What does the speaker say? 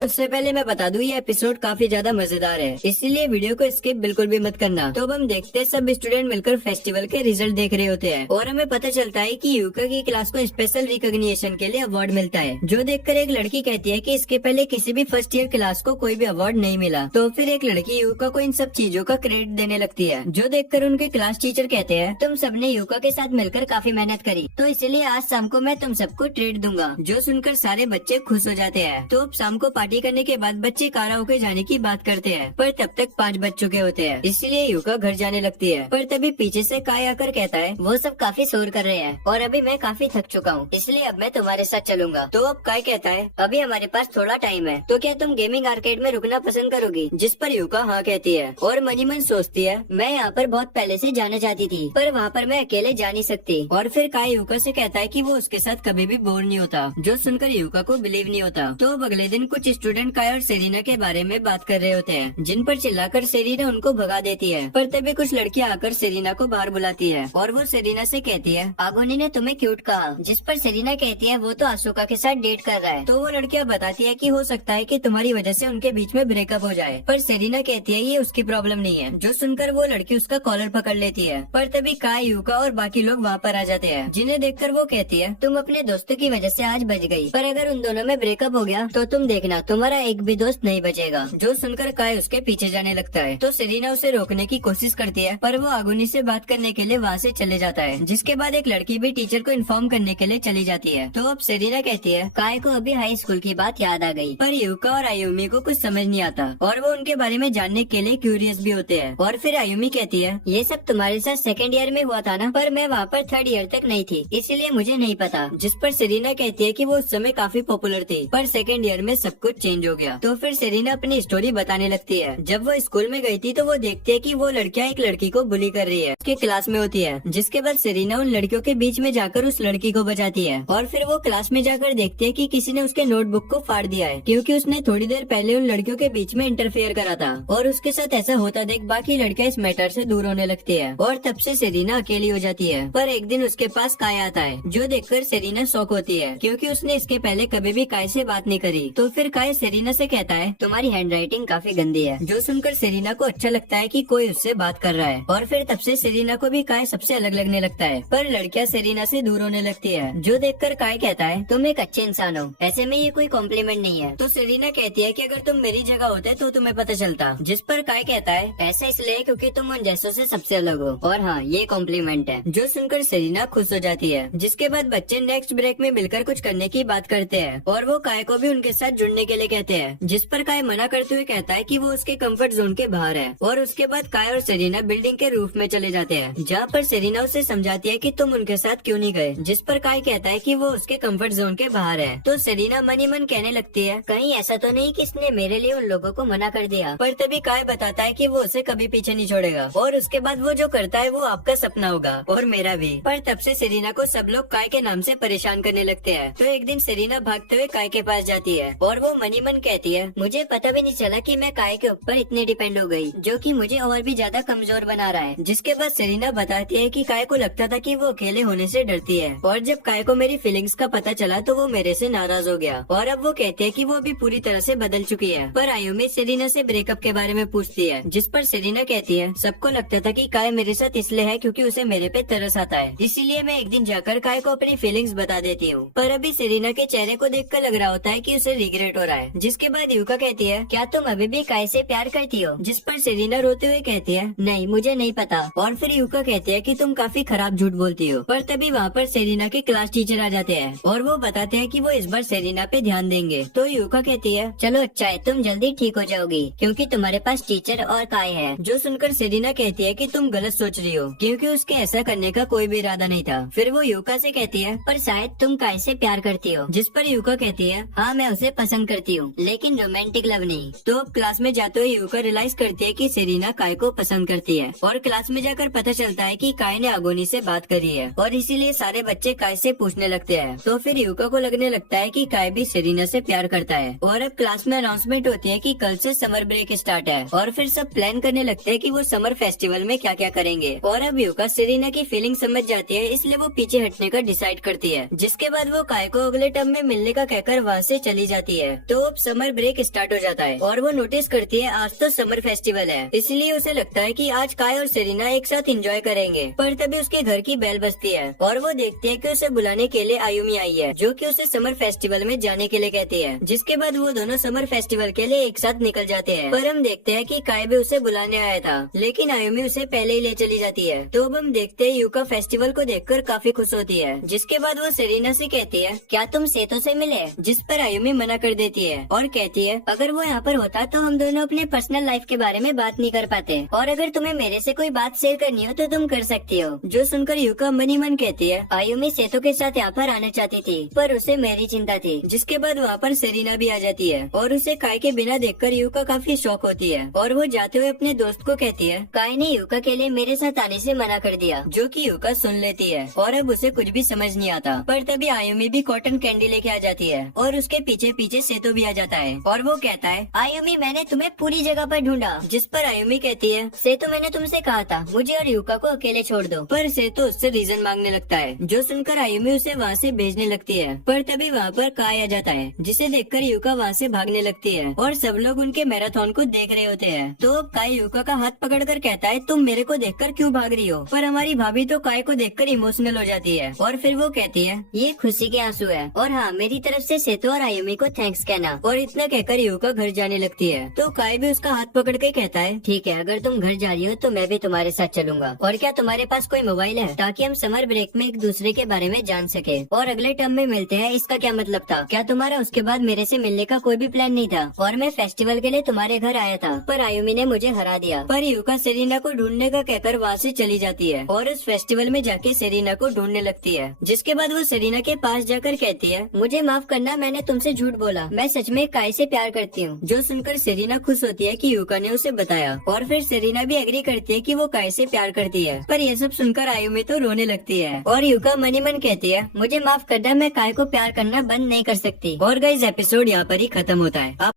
उससे पहले मैं बता दूं ये एपिसोड काफी ज्यादा मजेदार है, इसीलिए वीडियो को स्किप बिल्कुल भी मत करना। तो अब हम देखते हैं सब स्टूडेंट मिलकर फेस्टिवल के रिजल्ट देख रहे होते हैं और हमें पता चलता है कि यूका की क्लास को स्पेशल रिकॉग्निशन के लिए अवार्ड मिलता है, जो देखकर एक लड़की कहती है कि इसके पहले किसी भी फर्स्ट ईयर क्लास को कोई भी अवार्ड नहीं मिला। तो फिर एक लड़की यूका को इन सब चीजों का क्रेडिट देने लगती है, जो देखकर उनके क्लास टीचर कहते हैं तुम सबने यूका के साथ मिलकर काफी मेहनत करी, तो इसलिए आज शाम को मैं तुम सबको ट्रीट दूंगा। जो सुनकर सारे बच्चे खुश हो जाते हैं। तो अब शाम को पार्टी करने के बाद बच्चे काराओके जाने की बात करते हैं, पर तब तक 5 बज चुके होते हैं, इसलिए यूका घर जाने लगती है। पर तभी पीछे से काय आकर कहता है वो सब काफी शोर कर रहे हैं और अभी मैं काफी थक चुका हूँ, इसलिए अब मैं तुम्हारे साथ चलूंगा। तो अब काय कहता है अभी हमारे पास थोड़ा टाइम है, तो क्या तुम गेमिंग आर्केड में रुकना पसंद करोगी? जिस पर यूका हाँ कहती है और मनी मन सोचती है मैं यहाँ पर बहुत पहले से जाना चाहती थी, पर वहाँ पर मैं अकेले जा नहीं सकती। और फिर काय यूका से कहता है कि वो उसके साथ कभी भी बोर नहीं होता, जो सुनकर यूका को बिलीव नहीं होता। तो अब अगले दिन कुछ स्टूडेंट काय और सेरीना के बारे में बात कर रहे होते हैं, जिन पर चिल्लाकर सेरीना उनको भगा देती है। पर तभी कुछ लड़कियां आकर सेरीना को बाहर बुलाती है और वो सेरीना से कहती है आगोनी ने तुम्हें क्यूट कहा, जिस पर सेरीना कहती है वो तो अशोका के साथ डेट कर रहा है। तो वो लड़कियां बताती है कि हो सकता है कि तुम्हारी वजह से उनके बीच में ब्रेकअप हो जाए, पर सेरीना कहती है ये उसकी प्रॉब्लम नहीं है। जो सुनकर वो लड़की उसका कॉलर पकड़ लेती है। पर तभी काय, यूका और बाकी लोग वहाँ पर आ जाते हैं, जिन्हें देखकर वो कहती है तुम अपने दोस्तों की वजह से आज बच गई, पर अगर उन दोनों में ब्रेकअप हो गया तो तुम देखना तुम्हारा एक भी दोस्त नहीं बचेगा। जो सुनकर काय उसके पीछे जाने लगता है। तो सेरीना उसे रोकने की कोशिश करती है, पर वो आगोनी से बात करने के लिए वहाँ से चले जाता है। जिसके बाद एक लड़की भी टीचर को इन्फॉर्म करने के लिए चली जाती है। तो अब सेरीना कहती है काय को अभी हाई स्कूल की बात याद आ गई, पर यूका और आयुमी को कुछ समझ नहीं आता और वो उनके बारे में जानने के लिए क्यूरियस भी होते हैं। और फिर आयुमी कहती है ये सब तुम्हारे साथ सेकेंड ईयर में हुआ था ना, पर मैं वहाँ पर 3rd ईयर तक नहीं थी, इसीलिए मुझे नहीं पता। जिस पर सेरीना कहती है कि वो उस समय काफी पॉपुलर थी, पर सेकेंड ईयर में सब कुछ चेंज हो गया। तो फिर सेरीना अपनी स्टोरी बताने लगती है। जब वो स्कूल में गई थी तो वो देखती है कि वो लड़कियां एक लड़की को बुली कर रही है, उसके क्लास में होती है। जिसके बाद सेरीना उन लड़कियों के बीच में जाकर उस लड़की को बचाती है। और फिर वो क्लास में जाकर देखती है कि किसी ने उसके नोटबुक को फाड़ दिया है, क्योंकि उसने थोड़ी देर पहले उन लड़कियों के बीच में इंटरफेयर करा था। और उसके साथ ऐसा होता देख बाकी लड़कियां इस मैटर से दूर होने लगती है और तब से सेरीना अकेली हो जाती है। पर एक दिन उसके पास काय आता है, जो देखकर सेरीना शॉक होती है, क्योंकि उसने इसके पहले कभी भी काय से बात नहीं करी। तो फिर काय सेरीना से कहता है तुम्हारी हैंडराइटिंग काफी गंदी है। जो सुनकर सेरीना को अच्छा लगता है कि कोई उससे बात कर रहा है। और फिर तब से सेरीना को भी काय सबसे अलग लगने लगता है, पर लड़कियां सेरीना से दूर होने लगती है। जो देखकर काय कहता है तुम एक अच्छे इंसान हो, ऐसे में ये कोई कॉम्प्लीमेंट नहीं है। तो सेरीना कहती है कि अगर तुम मेरी जगह होते तो तुम्हें पता चलता। जिस पर काय कहता है ऐसा इसलिए क्योंकि तुम उन जैसों से सबसे अलग हो, और हाँ ये कॉम्प्लीमेंट है। जो सुनकर सेरीना खुश हो जाती है। जिसके बाद बच्चे नेक्स्ट ब्रेक में मिलकर कुछ करने की बात करते हैं और वो काय को भी उनके साथ जुड़ने के लिए कहते हैं। जिस पर काय मना करते हुए कहता है कि वो उसके कंफर्ट जोन के बाहर है। और उसके बाद काय और सेरीना बिल्डिंग के रूफ में चले जाते हैं, जहाँ पर सेरीना उसे समझाती है कि तुम उनके साथ क्यों नहीं गए। जिस पर काय कहता है कि वो उसके कंफर्ट जोन के बाहर है। तो सेरीना मन ही मन कहने लगती है कहीं ऐसा तो नहीं कि इसने मेरे लिए उन लोगों को मना कर दिया। पर तभी काय बताता है कि वो उसे कभी पीछे नहीं छोड़ेगा और उसके बाद वो जो करता है वो आपका सपना होगा और मेरा भी। पर तब से सेरीना को सब लोग काय के नाम से परेशान करने लगते हैं। तो एक दिन सेरीना भागते हुए काय के पास जाती है और वो मनी मन कहती है मुझे पता भी नहीं चला कि मैं काय के ऊपर इतने डिपेंड हो गई, जो कि मुझे और भी ज्यादा कमजोर बना रहा है। जिसके बाद सेरीना बताती है कि काय को लगता था कि वो अकेले होने से डरती है, और जब काय को मेरी फीलिंग्स का पता चला तो वो मेरे से नाराज हो गया। और अब वो कहते हैं कि वो अभी पूरी तरह से बदल चुकी है। पर आयुमी सेरीना से ब्रेकअप के बारे में पूछती है, जिस पर सेरीना कहती है सबको लगता था कि काय मेरे साथ इसलिए है क्योंकि उसे मेरे पे तरस आता है, इसीलिए मैं एक दिन जाकर काय को अपनी फीलिंग्स बता देती हूँ। पर अभी सेरीना के चेहरे को देखकर लग रहा होता है कि उसे रिग्रेट हो रहा है। जिसके बाद यूका कहती है क्या तुम अभी भी काय से प्यार करती हो? जिस पर सेरीना रोते हुए कहती है नहीं मुझे नहीं पता। और फिर यूका कहती है कि तुम काफी खराब झूठ बोलती हो। पर तभी वहाँ पर सेरीना के क्लास टीचर आ जाते हैं और वो बताते हैं कि वो इस बार सेरीना पे ध्यान देंगे। तो यूका कहती है चलो अच्छा है, तुम जल्दी ठीक हो जाओगी क्योंकि तुम्हारे पास टीचर और काय है। जो सुनकर सेरीना कहती है कि तुम गलत सोच रही हो, क्योंकि उसके ऐसा करने का कोई भी इरादा नहीं था। फिर वो यूका से कहती है पर शायद तुम काय से प्यार करती हो। जिस पर यूका कहती है हाँ मैं उसे पसंद करती हूँ, लेकिन रोमांटिक लव नहीं। तो क्लास में जाते हुए यूका रियलाइज करती है कि सेरीना काय को पसंद करती है और क्लास में जाकर पता चलता है कि काय ने आगोनी से बात करी है और इसीलिए सारे बच्चे काय से पूछने लगते हैं। तो फिर यूका को लगने लगता है कि काय भी सेरीना से प्यार करता है। और अब क्लास में अनाउंसमेंट होती है कि कल से समर ब्रेक स्टार्ट है और फिर सब प्लान करने लगते हैं कि वो समर फेस्टिवल में क्या क्या करेंगे। और अब यूका सेरीना की फीलिंग समझ जाती है, इसलिए वो पीछे हटने का डिसाइड करती है। जिसके बाद वो काय को अगले टर्म में मिलने का कहकर वहाँ से चली जाती है। तो अब समर ब्रेक स्टार्ट हो जाता है और वो नोटिस करती है आज तो समर फेस्टिवल है, इसलिए उसे लगता है कि आज काय और सेरेना एक साथ एंजॉय करेंगे। पर तभी उसके घर की बेल बजती है और वो देखती है कि उसे बुलाने के लिए आयुमी आई है, जो कि उसे समर फेस्टिवल में जाने के लिए कहती है। जिसके बाद वो दोनों समर फेस्टिवल के लिए एक साथ निकल जाते हैं। पर हम देखते हैं कि काय भी उसे बुलाने आया था, लेकिन आयुमी उसे पहले ही ले चली जाती है। तो अब हम देखते हैं यूका फेस्टिवल को देखकर काफी खुश होती है। जिसके बाद वो सेरेना से कहती है, क्या तुम सेतो से मिले? जिस पर आयुमी मना कर देती है और कहती है, अगर वो यहाँ पर होता तो हम दोनों अपने पर्सनल लाइफ के बारे में बात नहीं कर पाते, और अगर तुम्हें मेरे से कोई बात शेयर करनी हो तो तुम कर सकती हो। जो सुनकर यूका मन ही मन कहती है, आयुमी सेतो के साथ यहाँ पर आना चाहती थी, पर उसे मेरी चिंता थी। जिसके बाद वहाँ पर सेरेना भी आ जाती है और उसे काय के बिना देखकर यूका काफी शॉक होती है और वो जाते हुए अपने दोस्त को कहती है, काय ने यूका के लिए मेरे साथ आने से मना कर दिया। जो कि यूका सुन लेती है और अब उसे कुछ भी समझ नहीं आता। पर तभी आयुमी भी कॉटन कैंडी लेके आ जाती है और उसके पीछे पीछे सेतो भी आ जाता है और वो कहता है, आयुमी मैंने तुम्हें पूरी जगह पर ढूंढा। जिस पर आयुमी कहती है, सेतो मैंने तुमसे कहा था मुझे और यूका को अकेले छोड़ दो। पर सेतो उससे रीजन मांगने लगता है, जो सुनकर आयुमी उसे वहाँ से भेजने लगती है। पर तभी वहाँ पर काय आ जाता है, जिसे देखकर यूका वहाँ से भागने लगती है और सब लोग उनके मैराथन को देख रहे होते हैं। तो अब काय यूका का हाथ पकड़कर कहता है, तुम मेरे को देखकर क्यों भाग रही हो? पर हमारी भाभी तो काय को देखकर इमोशनल हो जाती है और फिर वो कहती है, ये खुशी के आंसू है और हाँ मेरी तरफ से सेतो और आयुमी को थैंक्स कहना। और इतना कहकर यूका घर जाने लगती है। तो काय भी उसका हाथ पकड़ के कहता है, ठीक है अगर तुम घर जा रही हो तो मैं भी तुम्हारे साथ चलूंगा। और क्या तुम्हारे पास कोई मोबाइल है ताकि हम समर ब्रेक में एक दूसरे के बारे में जान सके और अगले टर्म में मिलते हैं? इसका क्या मतलब था? क्या तुम्हारा उसके बाद मेरे से मिलने का कोई भी प्लान नहीं था? और मैं फेस्टिवल के लिए तुम्हारे घर आया था पर आयुमी ने मुझे हरा दिया। पर यूका सेरेना को ढूंढने का कहकर वहाँ से चली जाती है और उस फेस्टिवल में जाके सेरेना को ढूंढने लगती है। जिसके बाद वो सेरेना के पास जाकर कहती है, मुझे माफ करना मैंने तुमसे झूठ बोला, मैं सच में काय से प्यार करती हूँ। जो सुनकर सेरेना खुश होती है कि यूका ने उसे बताया और फिर सेरेना भी एग्री करती है कि वो काय से प्यार करती है। पर ये सब सुनकर आयुमी तो रोने लगती है और यूका मन ही मन कहती है, मुझे माफ करना मैं काय को प्यार करना बंद नहीं कर सकती। और गाइस एपिसोड यहाँ पर ही खत्म होता है।